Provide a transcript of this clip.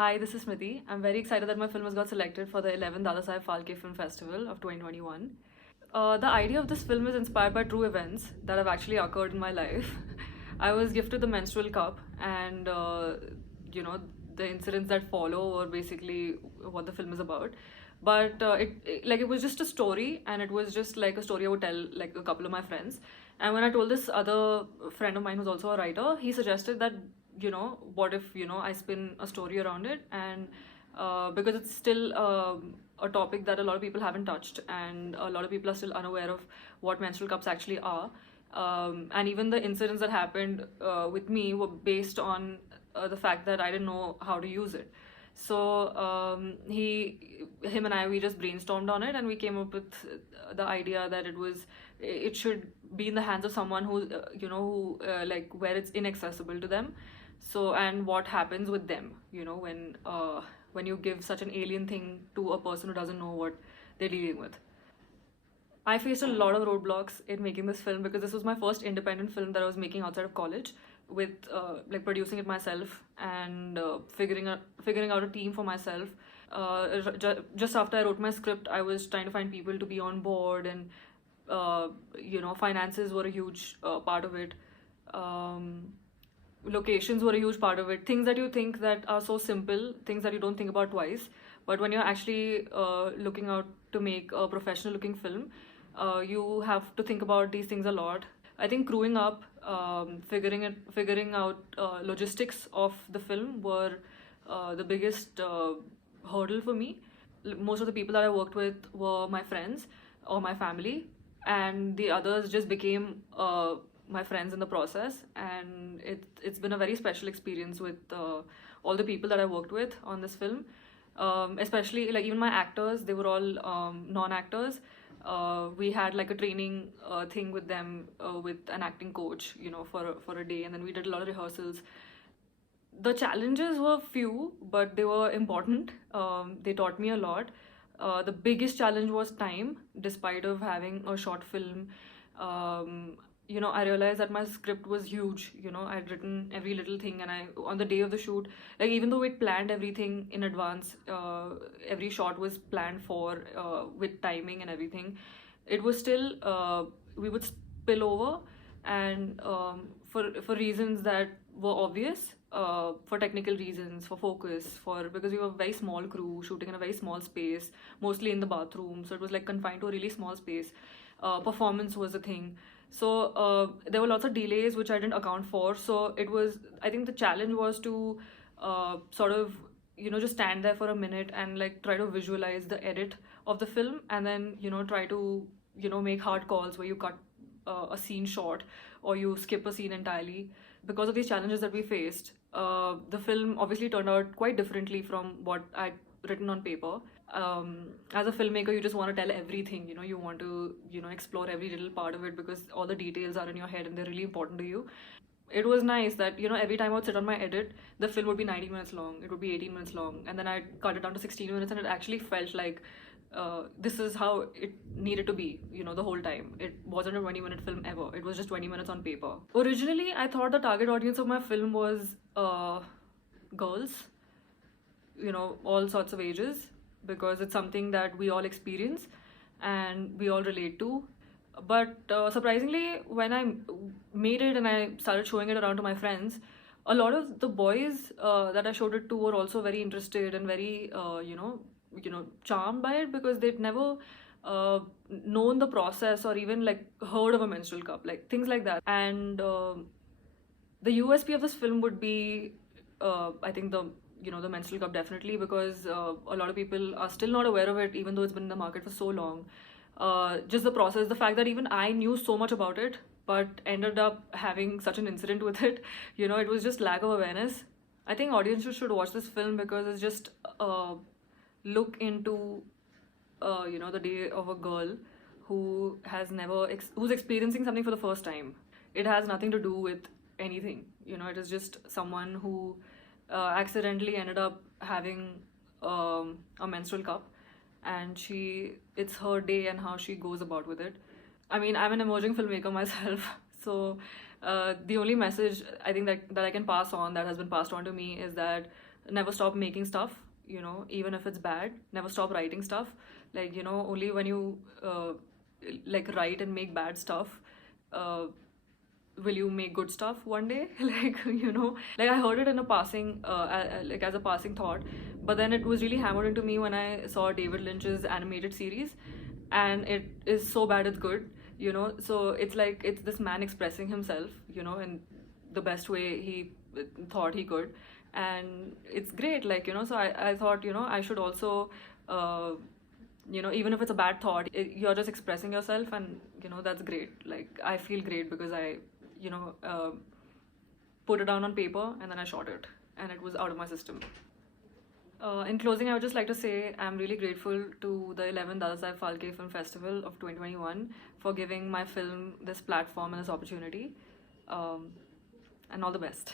Hi, this is Smriti. I'm very excited that my film has got selected for the 11th Dada Saheb Phalke Film Festival of 2021. The idea of this film is inspired by true events that have actually occurred in my life. I was gifted the menstrual cup, and you know the incidents that follow were basically what the film is about. But it was just a story, and it was just like a story I would tell like a couple of my friends. And when I told this other friend of mine who's also a writer, he suggested that what if I spin a story around it, and because it's still a topic that a lot of people haven't touched, and a lot of people are still unaware of what menstrual cups actually are. And even the incidents that happened with me were based on the fact that I didn't know how to use it. So him and I, we just brainstormed on it, and we came up with the idea that it should be in the hands of someone who like where it's inaccessible to them. So, and what happens with them, when you give such an alien thing to a person who doesn't know what they're dealing with. I faced a lot of roadblocks in making this film because this was my first independent film that I was making outside of college, with like producing it myself and figuring out a team for myself. Just after I wrote my script, I was trying to find people to be on board, and finances were a huge part of it. Locations were a huge part of it. Things that you think that are so simple, things that you don't think about twice, but when you're actually looking out to make a professional looking film, you have to think about these things a lot. I think growing up, figuring out logistics of the film were the biggest hurdle for me. Most of the people that I worked with were my friends or my family, and the others just became my friends in the process. And it's been a very special experience with all the people that I worked with on this film. Especially like even my actors, they were all non-actors. We had like a training thing with them, with an acting coach, for a day, and then we did a lot of rehearsals. The challenges were few, but they were important. They taught me a lot. The biggest challenge was time. Despite of having a short film, I realized that my script was huge. I'd written every little thing, and on the day of the shoot, like even though we'd planned everything in advance, every shot was planned for with timing and everything. It was still we would spill over, and for reasons that were obvious, for technical reasons, for focus, for because we were a very small crew shooting in a very small space, mostly in the bathroom, so it was like confined to a really small space. Performance was a thing. So there were lots of delays which I didn't account for. So I think the challenge was to sort of just stand there for a minute and like try to visualize the edit of the film, and then try to make hard calls where you cut a scene short or you skip a scene entirely. Because of these challenges that we faced, the film obviously turned out quite differently from what I'd written on paper. As a filmmaker, you just want to tell everything. You want to explore every little part of it because all the details are in your head and they're really important to you. It was nice that every time I would sit on my edit, the film would be 90 minutes long, it would be 18 minutes long, and then I'd cut it down to 16 minutes, and it actually felt like this is how it needed to be, the whole time. It wasn't a 20-minute film ever, it was just 20 minutes on paper. Originally, I thought the target audience of my film was girls, all sorts of ages, because it's something that we all experience and we all relate to. But surprisingly, when I made it and I started showing it around to my friends, a lot of the boys that I showed it to were also very interested and very charmed by it, because they'd never known the process or even like heard of a menstrual cup, like things like that. And the USP of this film would be, I think, the menstrual cup, definitely, because a lot of people are still not aware of it, even though it's been in the market for so long. Just the process, the fact that even I knew so much about it, but ended up having such an incident with it, it was just lack of awareness. I think audiences should watch this film because it's just look into the day of a girl who has never who's experiencing something for the first time. It has nothing to do with anything. It is just someone who accidentally ended up having a menstrual cup, and it's her day and how she goes about with it. I mean, I'm an emerging filmmaker myself, so the only message I think that I can pass on, that has been passed on to me, is that never stop making stuff, you know, even if it's bad. Never stop writing stuff. Like, you know, only when you like write and make bad stuff, uh, will you make good stuff one day. Like, you know, like I heard it in a passing like as a passing thought, but then it was really hammered into me when I saw David Lynch's animated series, and it is so bad it's good, you know. So it's like it's this man expressing himself, you know, in the best way he thought he could, and it's great, like, you know. So I thought, you know, I should also you know, even if it's a bad thought, you're just expressing yourself, and you know, that's great. Like, I feel great because I, you know, put it down on paper and then I shot it, and it was out of my system. In closing, I would just like to say I'm really grateful to the 11th Dada Saheb Phalke Film Festival of 2021 for giving my film this platform and this opportunity, and all the best.